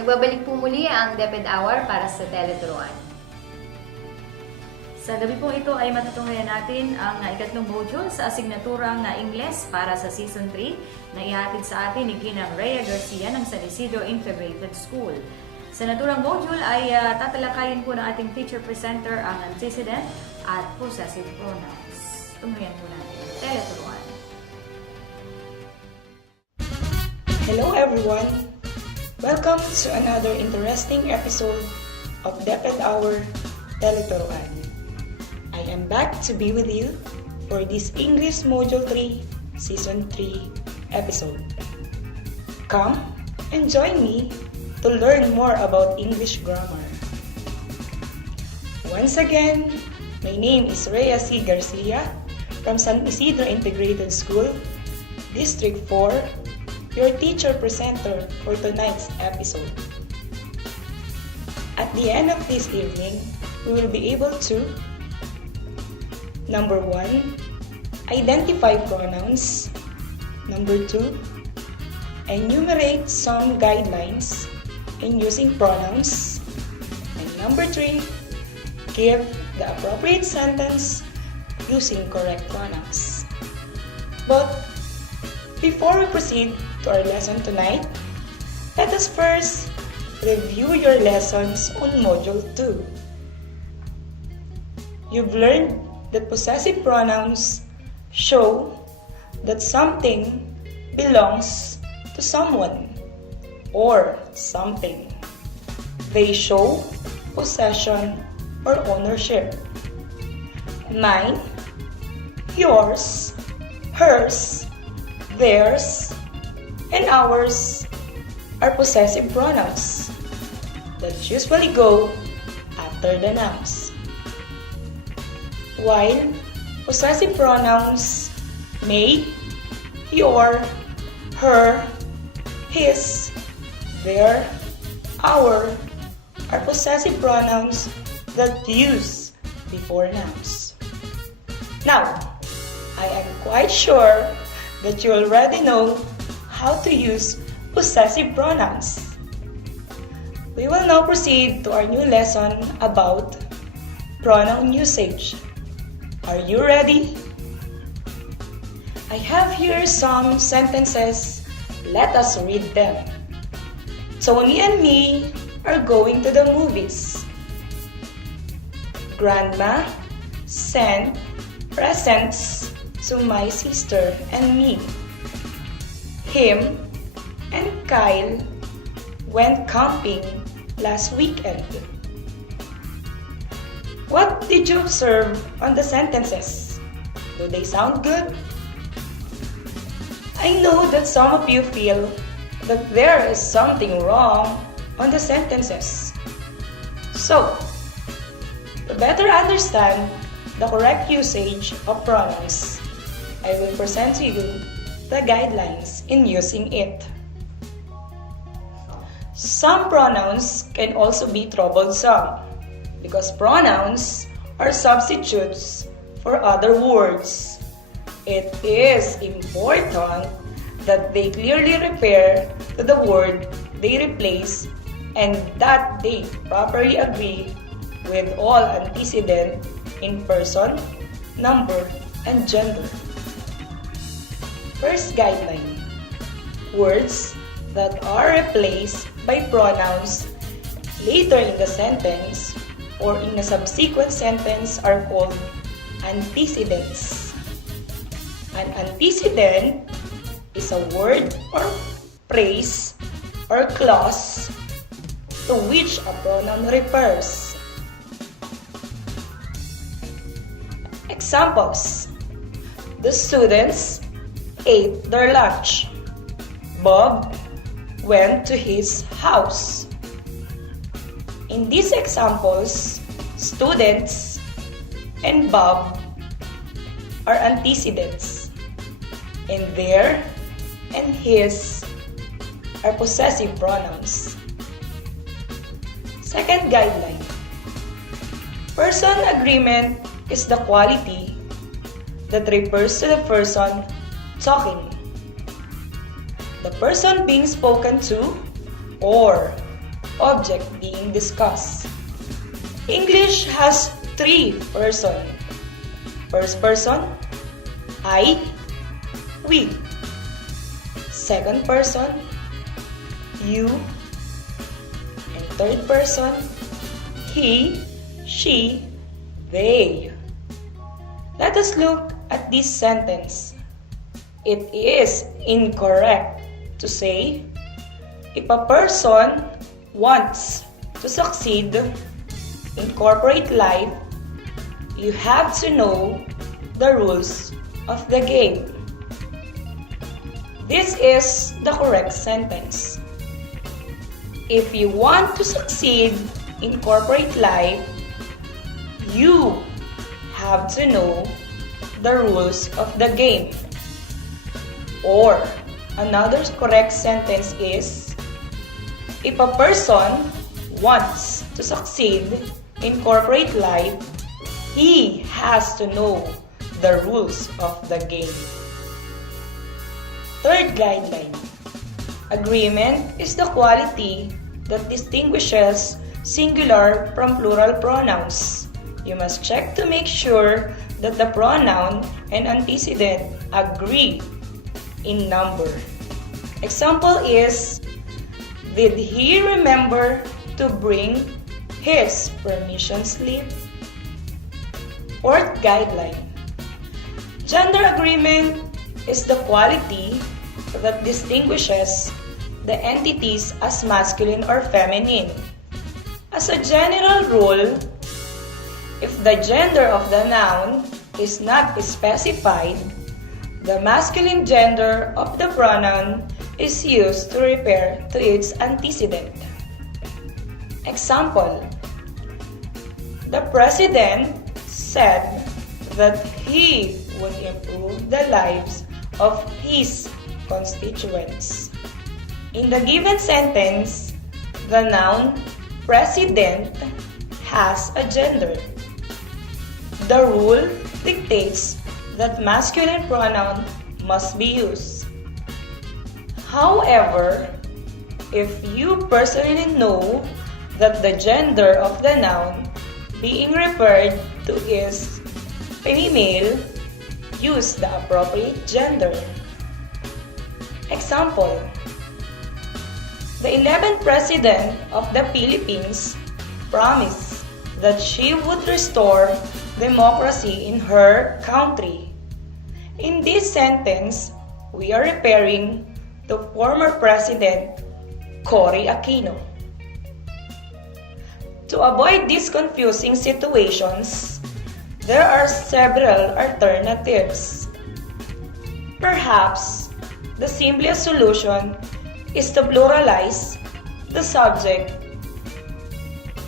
Nagbabalik po muli ang DepED Hour para sa Tele-Turuan. Sa gabi po ito ay matutunghayan natin ang ikatlong module sa asignaturang Ingles para sa Season 3 na ihatid sa atin ni Ginang Rhea Garcia ng San Isidro Integrated School. Sa naturang module ay tatalakayin po ng ating teacher presenter ang antecedent at possessive pronouns. Tunghayan po natin. Tele-Turuan. Hello everyone! Welcome to another interesting episode of DepED Hour Tele-Turuan. I am back to be with you for this English Module 3 Season 3 episode. Come and join me to learn more about English grammar. Once again, my name is Rhea C. Garcia from San Isidro Integrated School, District 4, your teacher presenter for tonight's episode. At the end of this evening, we will be able to Number 1, identify pronouns. Number 2, enumerate some guidelines in using pronouns. And number 3, give the appropriate sentence using correct pronouns. But before we proceed to our lesson tonight, let us first review your lessons on Module 2. You've learned that possessive pronouns show that something belongs to someone or something. They show possession or ownership. Mine, yours, hers, theirs, and ours are possessive pronouns that usually go after the nouns. While possessive pronouns may, your, her, his, their, our are possessive pronouns that use before nouns. Now, I am quite sure that you already know how to use possessive pronouns. We will now proceed to our new lesson about pronoun usage. Are you ready? I have here some sentences. Let us read them. Tony and me are going to the movies. Grandma sent presents to my sister and me. Him and Kyle went camping last weekend. What did you observe on the sentences? Do they sound good? I know that some of you feel that there is something wrong on the sentences. So, to better understand the correct usage of pronouns, I will present to you the guidelines in using it. Some pronouns can also be troublesome because pronouns are substitutes for other words. It is important that they clearly refer to the word they replace and that they properly agree with all antecedent in person, number, and gender. First guideline: words that are replaced by pronouns later in the sentence or in a subsequent sentence are called antecedents. An antecedent is a word or phrase or clause to which a pronoun refers. Examples: the students ate their lunch. Bob went to his house. In these examples, students and Bob are antecedents, and their and his are possessive pronouns. Second guideline: person agreement is the quality that refers to the person talking, the person being spoken to, or object being discussed. English has three persons. First person, I, we. Second person, you. And third person, he, she, they. Let us look at this sentence. It is incorrect to say, if a person wants to succeed in corporate life, you have to know the rules of the game. This is the correct sentence. If you want to succeed in corporate life, you have to know the rules of the game. Or, another correct sentence is, if a person wants to succeed in corporate life, he has to know the rules of the game. Third guideline. Agreement is the quality that distinguishes singular from plural pronouns. You must check to make sure that the pronoun and antecedent agree in number. Example is, did he remember to bring his permission slip? Fourth guideline. Gender agreement is the quality that distinguishes the entities as masculine or feminine. As a general rule, if the gender of the noun is not specified, the masculine gender of the pronoun is used to refer to its antecedent. Example, the president said that he would improve the lives of his constituents. In the given sentence, the noun president has a gender. The rule dictates that masculine pronoun must be used. However, if you personally know that the gender of the noun being referred to is female, use the appropriate gender. Example, the 11th President of the Philippines promised that she would restore democracy in her country. In this sentence, we are referring to former President Cory Aquino. To avoid these confusing situations, there are several alternatives. Perhaps, the simplest solution is to pluralize the subject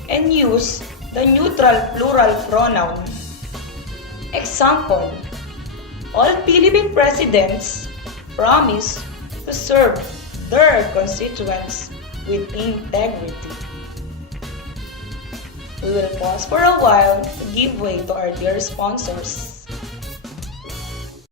and use the neutral plural pronoun. Example, all Philippine presidents promise to serve their constituents with integrity. We will pause for a while to give way to our dear sponsors.